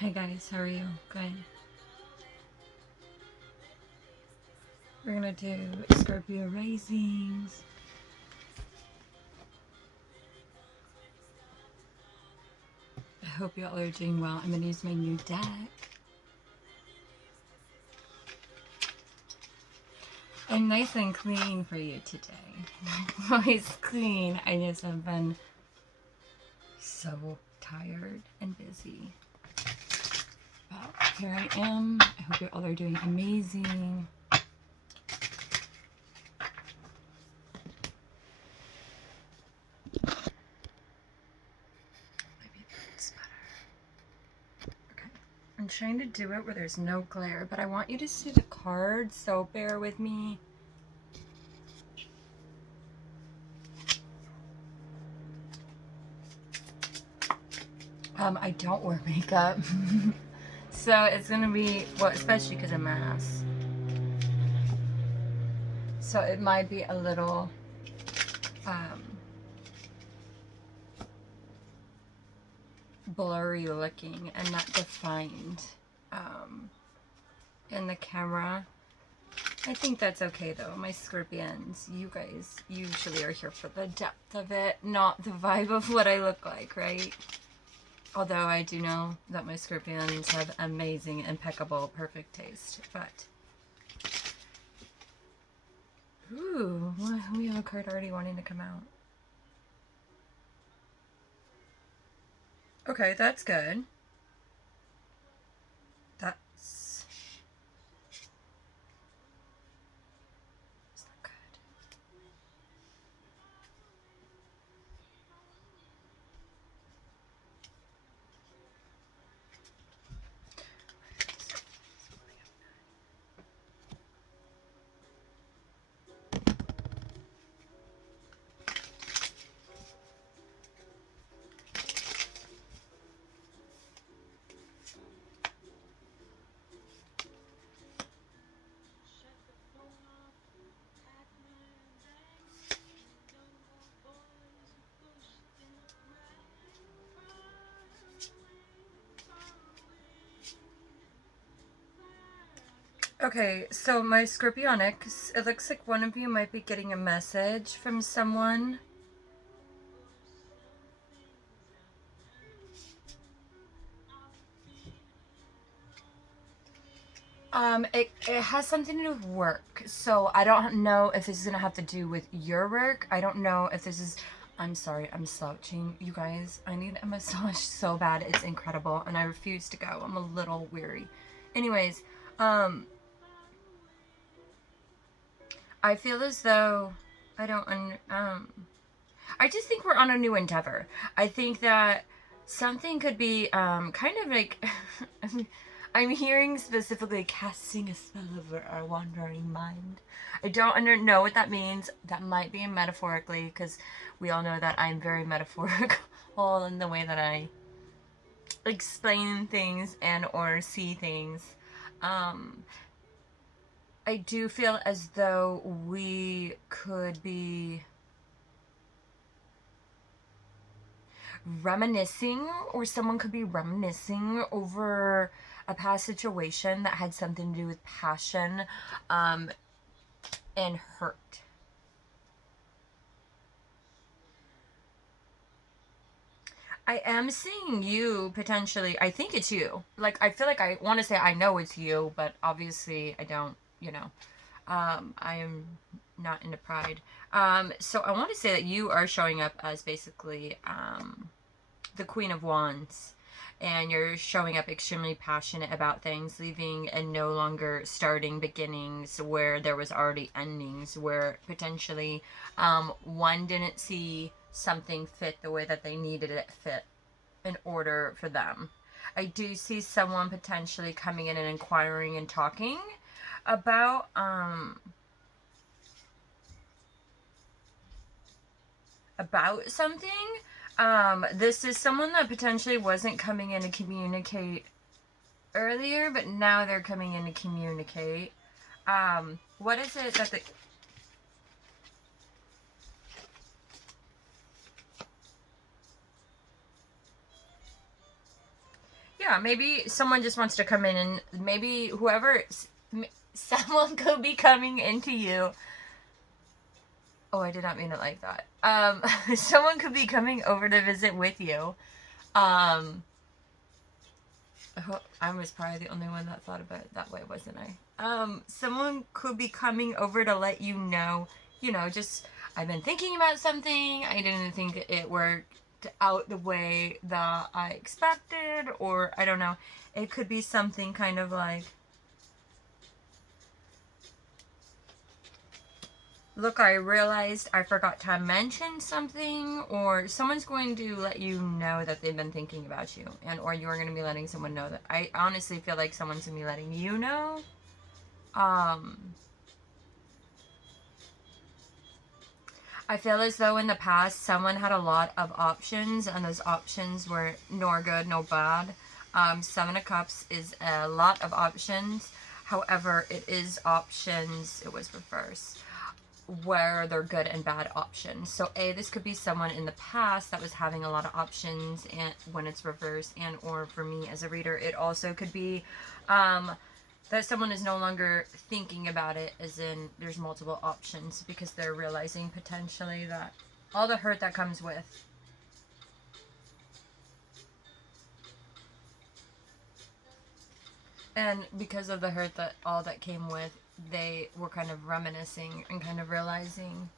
Hi guys, how are you? Good. We're gonna do Scorpio risings. I hope you all are doing well. I'm gonna use my new deck. I'm nice and clean for you today. Always clean. I just have been so tired and busy. But here I am. I hope you all are doing amazing. Maybe that's better. Okay. I'm trying to do it where there's no glare, but I want you to see the cards, so bear with me. I don't wear makeup. So it's gonna be, well, especially because of mask. So it might be a little blurry looking and not defined in the camera. I think that's okay though. My Scorpions, you guys usually are here for the depth of it, not the vibe of what I look like, right? Although I do know that my Scorpions have amazing, impeccable, perfect taste. But, ooh, we have a card already wanting to come out. Okay, that's good. That's not good. Okay, so my Scorpionics, it looks like one of you might be getting a message from someone. It has something to do with work. So I don't know if this is gonna have to do with your work. I don't know if this is, I'm sorry, I'm slouching. You guys, I need a massage so bad. It's incredible. And I refuse to go. I'm a little weary. Anyways, I feel as though I don't, I just think we're on a new endeavor. I think that something could be kind of like I'm hearing specifically casting a spell over our wandering mind. I don't know what that means. That might be metaphorically, because we all know that I'm very metaphorical in the way that I explain things and or see things. I do feel as though we could be reminiscing, or someone could be reminiscing over a past situation that had something to do with passion and hurt. I am seeing you potentially. I think it's you. Like, I feel like I want to say I know it's you, but obviously I don't, you know. I am not into pride. So I want to say that you are showing up as basically the Queen of Wands, and you're showing up extremely passionate about things, leaving and no longer starting beginnings where there was already endings, where potentially one didn't see something fit the way that they needed it fit in order for them. I do see someone potentially coming in and inquiring and talking about something. This is someone that potentially wasn't coming in to communicate earlier, but now they're coming in to communicate. What is it that the... yeah, maybe someone just wants to come in, and maybe someone could be coming into you. Oh, I did not mean it like that. Someone could be coming over to visit with you. Um, I was probably the only one that thought about it that way, wasn't I? Someone could be coming over to let you know, just, I've been thinking about something. I didn't think it worked out the way that I expected, or I don't know. It could be something kind of like, look, I realized I forgot to mention something, or someone's going to let you know that they've been thinking about you, and or you're going to be letting someone know that. I honestly feel like someone's going to be letting you know. I feel as though in the past someone had a lot of options, and those options were nor good nor bad. Seven of Cups is a lot of options. However, it is options, it was reversed, where they're good and bad options. So this could be someone in the past that was having a lot of options, and when it's reversed, and or for me as a reader, it also could be that someone is no longer thinking about it, as in there's multiple options, because they're realizing potentially that all the hurt that comes with. And because of the hurt that all that came with, they were kind of reminiscing and kind of realizing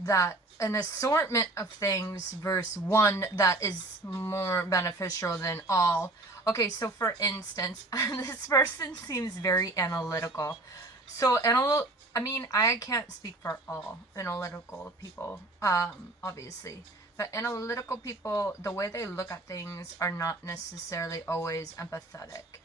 that an assortment of things versus one that is more beneficial than all. Okay, so for instance, this person seems very analytical. So, I mean, I can't speak for all analytical people, obviously. But analytical people, the way they look at things are not necessarily always empathetic.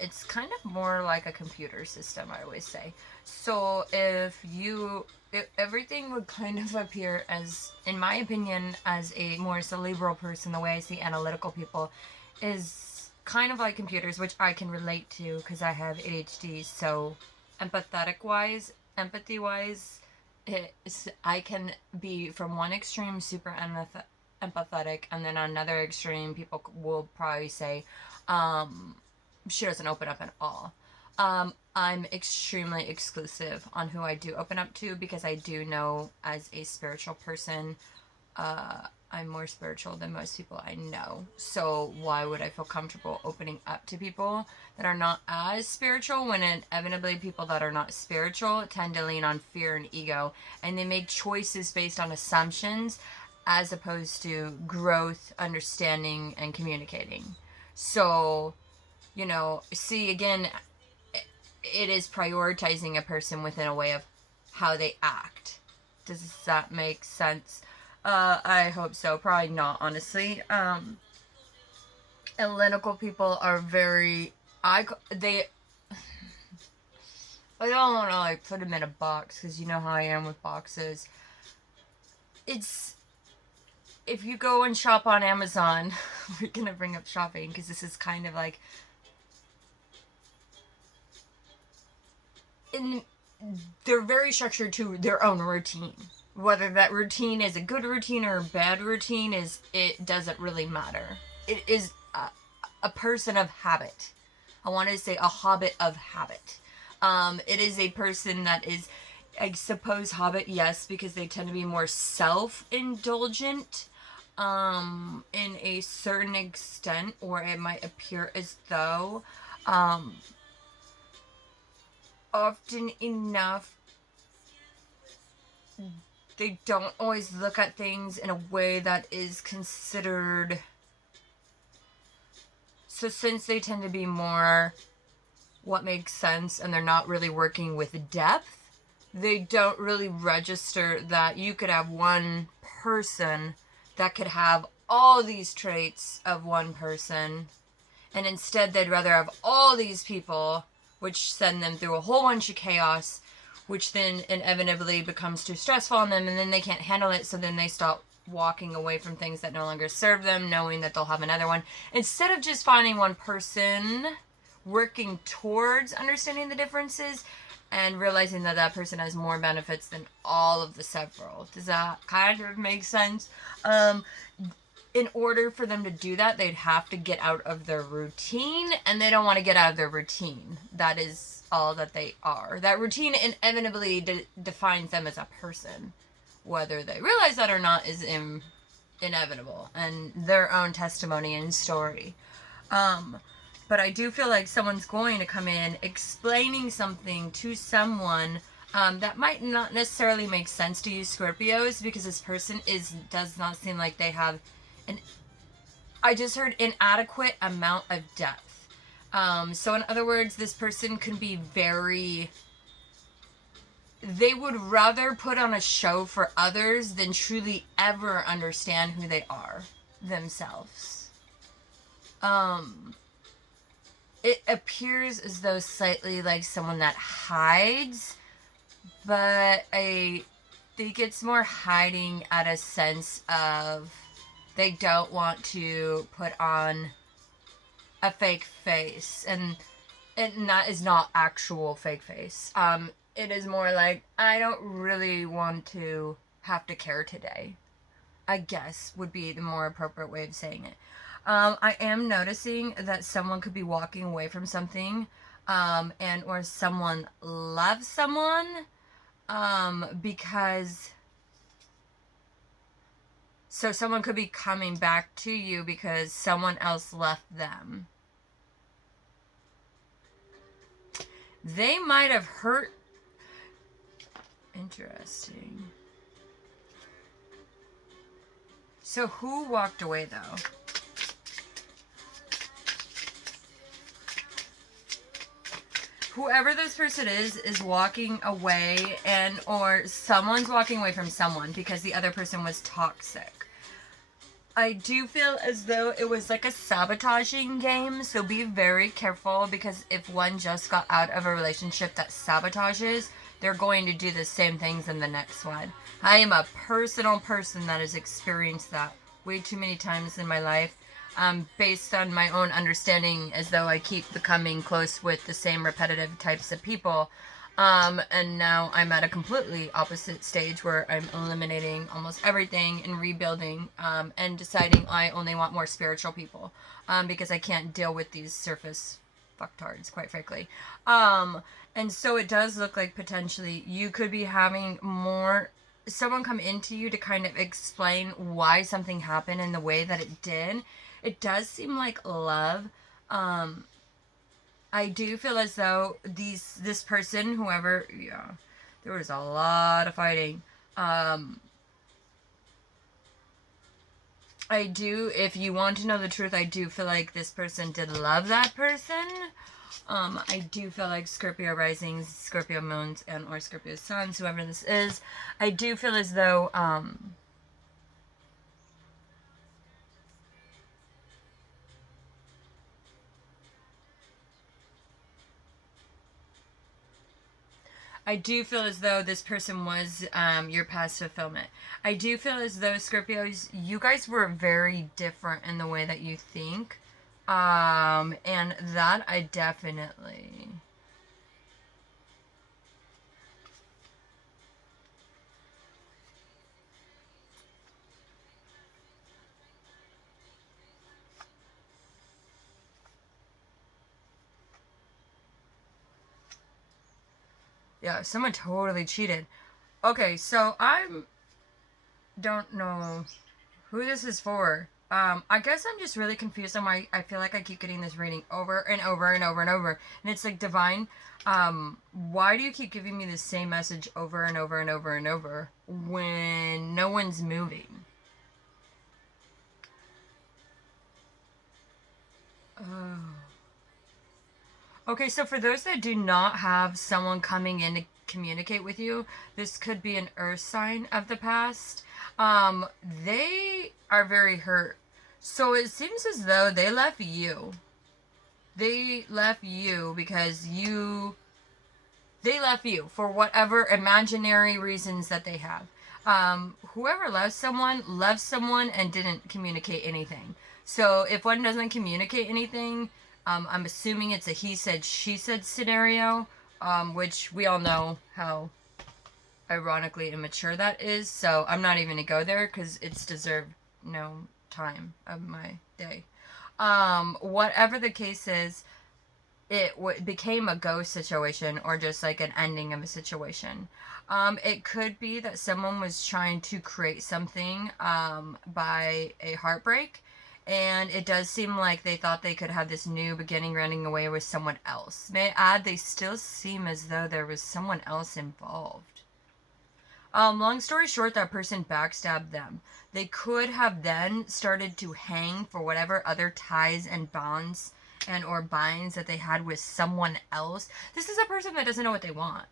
It's kind of more like a computer system, I always say. So if everything would kind of appear as, in my opinion, as a more cerebral person, the way I see analytical people is kind of like computers, which I can relate to because I have ADHD. So empathy wise, I can be from one extreme super empathetic, and then another extreme, people will probably say, she doesn't open up at all. I'm extremely exclusive on who I do open up to, because I do know as a spiritual person, I'm more spiritual than most people I know. So why would I feel comfortable opening up to people that are not as spiritual, when inevitably people that are not spiritual tend to lean on fear and ego, and they make choices based on assumptions as opposed to growth, understanding, and communicating. So, see, again, it is prioritizing a person within a way of how they act. Does that make sense? I hope so. Probably not, honestly. Analytical people are very, I don't want to like put them in a box, because you know how I am with boxes. It's, if you go and shop on Amazon, we're gonna bring up shopping because this is kind of like, they're very structured to their own routine. Whether that routine is a good routine or a bad routine, it doesn't really matter. It is a person of habit. I want to say a hobbit of habit. It is a person that is, I suppose, hobbit, yes, because they tend to be more self-indulgent, in a certain extent, or it might appear as though, often enough, they don't always look at things in a way that is considered. So since they tend to be more what makes sense, and they're not really working with depth, they don't really register that you could have one person that could have all these traits of one person, and instead they'd rather have all these people, which send them through a whole bunch of chaos, which then inevitably becomes too stressful on them, and then they can't handle it, so then they stop walking away from things that no longer serve them, knowing that they'll have another one. Instead of just finding one person, working towards understanding the differences, and realizing that that person has more benefits than all of the several. Does that kind of make sense? in order for them to do that, they'd have to get out of their routine, and they don't want to get out of their routine. That is all that they are. That routine inevitably defines them as a person. Whether they realize that or not is inevitable, and their own testimony and story. But I do feel like someone's going to come in explaining something to someone that might not necessarily make sense to you, Scorpios, because this person does not seem like they have an, I just heard, inadequate amount of depth. So in other words, this person can be they would rather put on a show for others than truly ever understand who they are themselves. It appears as though slightly like someone that hides, but I think it's more hiding at a sense of they don't want to put on a fake face, and that is not actual fake face. It is more like, I don't really want to have to care today, I guess, would be the more appropriate way of saying it. I am noticing that someone could be walking away from something, and or someone loves someone, because so someone could be coming back to you because someone else left them. They might have hurt. Interesting. So who walked away though? Whoever this person is walking away, and or someone's walking away from someone because the other person was toxic. I do feel as though it was like a sabotaging game, so be very careful, because if one just got out of a relationship that sabotages, they're going to do the same things in the next one. I am a personal person that has experienced that way too many times in my life, based on my own understanding, as though I keep becoming close with the same repetitive types of people. And now I'm at a completely opposite stage where I'm eliminating almost everything and rebuilding, and deciding I only want more spiritual people, because I can't deal with these surface fucktards, quite frankly. And so it does look like potentially you could be having someone come into you to kind of explain why something happened in the way that it did. It does seem like love. I do feel as though this person, whoever, yeah, there was a lot of fighting. I do, if you want to know the truth, I do feel like this person did love that person. I do feel like Scorpio risings, Scorpio moons, and or Scorpio suns, whoever this is, I do feel as though, I do feel as though this person was your past fulfillment. I do feel as though, Scorpios, you guys were very different in the way that you think. And that I definitely... Yeah, someone totally cheated. Okay, so don't know who this is for. I guess I'm just really confused on why I feel like I keep getting this reading over and over and over and over. And it's like, divine, why do you keep giving me the same message over and over and over and over when no one's moving? Oh. Okay, so for those that do not have someone coming in to communicate with you, this could be an earth sign of the past. They are very hurt. So it seems as though they left you. They left you because they left you for whatever imaginary reasons that they have. Whoever loves someone and didn't communicate anything. So if one doesn't communicate anything, I'm assuming it's a he said, she said scenario, which we all know how ironically immature that is. So I'm not even going to go there because it's deserved no time of my day. Whatever the case is, it became a ghost situation or just like an ending of a situation. It could be that someone was trying to create something by a heartbreak, and it does seem like they thought they could have this new beginning running away with someone else. May I add, they still seem as though there was someone else involved. Long story short, that person backstabbed them. They could have then started to hang for whatever other ties and bonds and or binds that they had with someone else. This is a person that doesn't know what they want.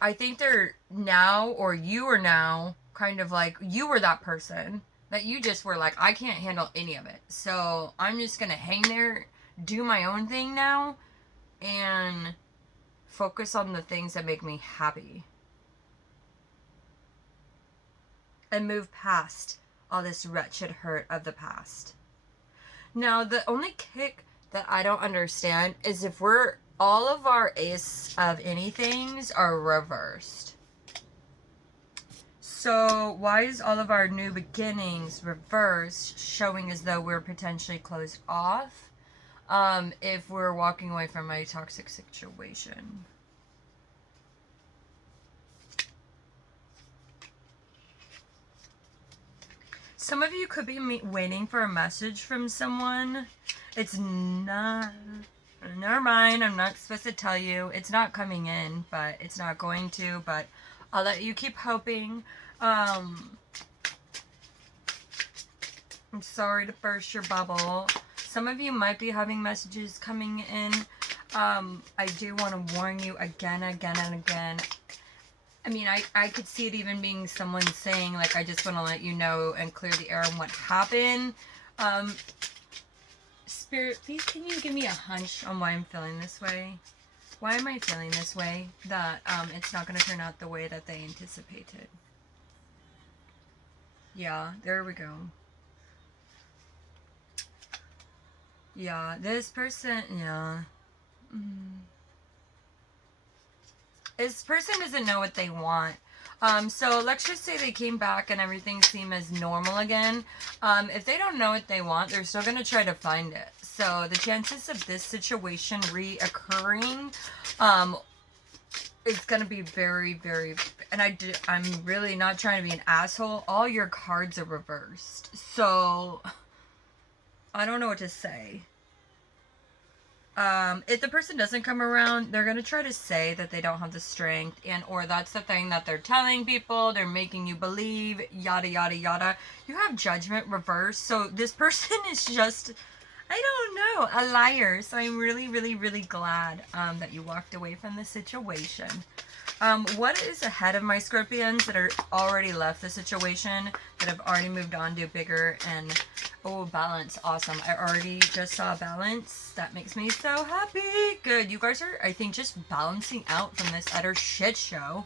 I think they're now, or you are now, kind of like you were that person that you just were like, I can't handle any of it. So I'm just going to hang there, do my own thing now, and focus on the things that make me happy. And move past all this wretched hurt of the past. Now, the only kick that I don't understand is if all of our ace of anythings are reversed. So why is all of our new beginnings reversed, showing as though we're potentially closed off if we're walking away from a toxic situation? Some of you could be waiting for a message from someone. It's not... Never mind, I'm not supposed to tell you. It's not coming in, but it's not going to, but I'll let you keep hoping. I'm sorry to burst your bubble. Some of you might be having messages coming in. I do want to warn you again and again. I mean, I could see it even being someone saying, like, I just want to let you know and clear the air on what happened. Spirit, please can you give me a hunch on why I'm feeling this way? Why am I feeling this way? That it's not going to turn out the way that they anticipated. Yeah, there we go. Yeah, this person, yeah. This person doesn't know what they want. So let's just say they came back and everything seemed as normal again. If they don't know what they want, they're still going to try to find it. So the chances of this situation reoccurring is going to be very, very... And I'm really not trying to be an asshole. All your cards are reversed. So I don't know what to say. If the person doesn't come around, they're going to try to say that they don't have the strength, and or that's the thing that they're telling people, they're making you believe, yada, yada, yada. You have judgment reversed, so this person is just, I don't know, a liar. So I'm really, really, really glad that you walked away from the situation. What is ahead of my Scorpions that are already left the situation, that have already moved on to bigger and... Oh, balance. Awesome. I already just saw balance. That makes me so happy. Good. You guys are, I think, just balancing out from this utter shit show.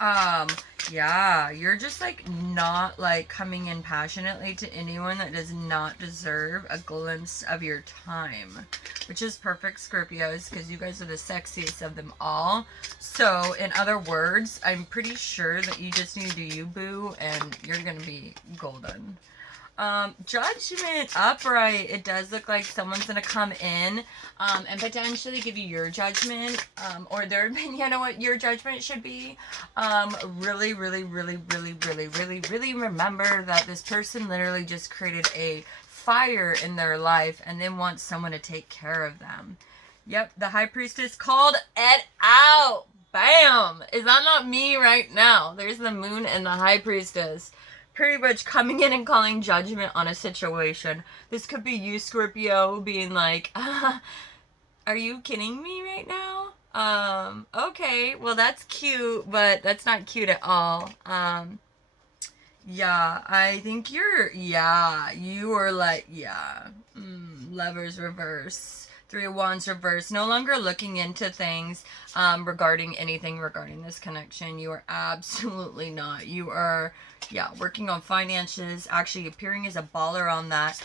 Yeah, you're just, like, not, like, coming in passionately to anyone that does not deserve a glimpse of your time. Which is perfect, Scorpios, because you guys are the sexiest of them all. So, in other words, I'm pretty sure that you just need to do you, boo, and you're gonna be golden. Judgment upright. It does look like someone's gonna come in and potentially give you your judgment or their opinion on what your judgment should be. Really, really, really, really, really, really, really remember that this person literally just created a fire in their life and then wants someone to take care of them. Yep, the High Priestess called it out. Bam! Is that not me right now? There's the Moon and the High Priestess. Pretty much coming in and calling judgment on a situation. This could be you, Scorpio, being like, are you kidding me right now? Okay, well that's cute, but that's not cute at all. Yeah, I think you are like, Lovers reverse. Three of Wands reverse. No longer looking into things regarding anything regarding this connection. You are absolutely not. You are Yeah, working on finances, actually appearing as a baller on that.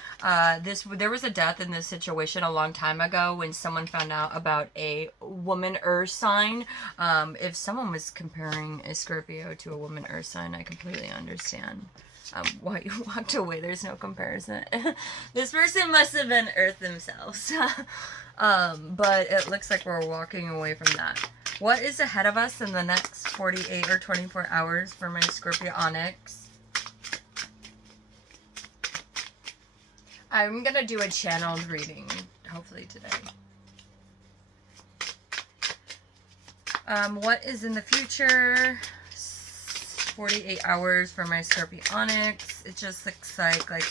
There was a death in this situation a long time ago when someone found out about a woman earth sign. If someone was comparing a Scorpio to a woman earth sign, I completely understand why you walked away. There's no comparison. This person must have been earth themselves. But it looks like we're walking away from that. What is ahead of us in the next 48 or 24 hours for my Scorpio Onyx? I'm going to do a channeled reading, hopefully today. What is in the future? 48 hours for my Scorpio Onyx. It just looks like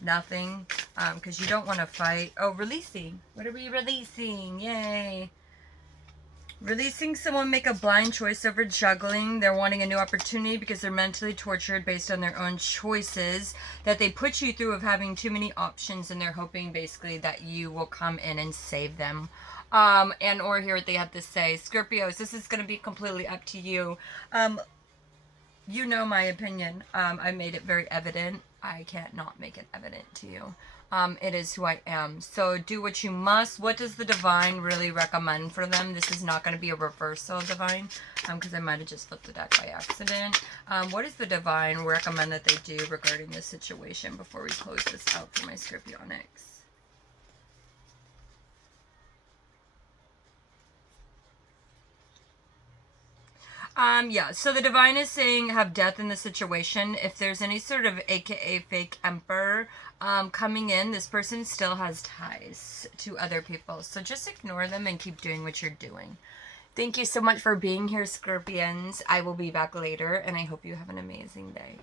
nothing, because you don't want to fight. Oh, releasing. What are we releasing? Yay. Releasing someone make a blind choice over juggling. They're wanting a new opportunity because they're mentally tortured based on their own choices that they put you through of having too many options, and they're hoping basically that you will come in and save them. And or hear what they have to say. Scorpios, this is going to be completely up to you. You know my opinion. I made it very evident. I can't not make it evident to you. It is who I am. So do what you must. What does the divine really recommend for them? This is not going to be a reversal of divine, because I might have just flipped the deck by accident. What does the divine recommend that they do regarding this situation before we close this out for my Scorpionics? Yeah, so the divine is saying have death in the situation. If there's any sort of AKA fake emperor coming in, this person still has ties to other people. So just ignore them and keep doing what you're doing. Thank you so much for being here, Scorpions. I will be back later, and I hope you have an amazing day.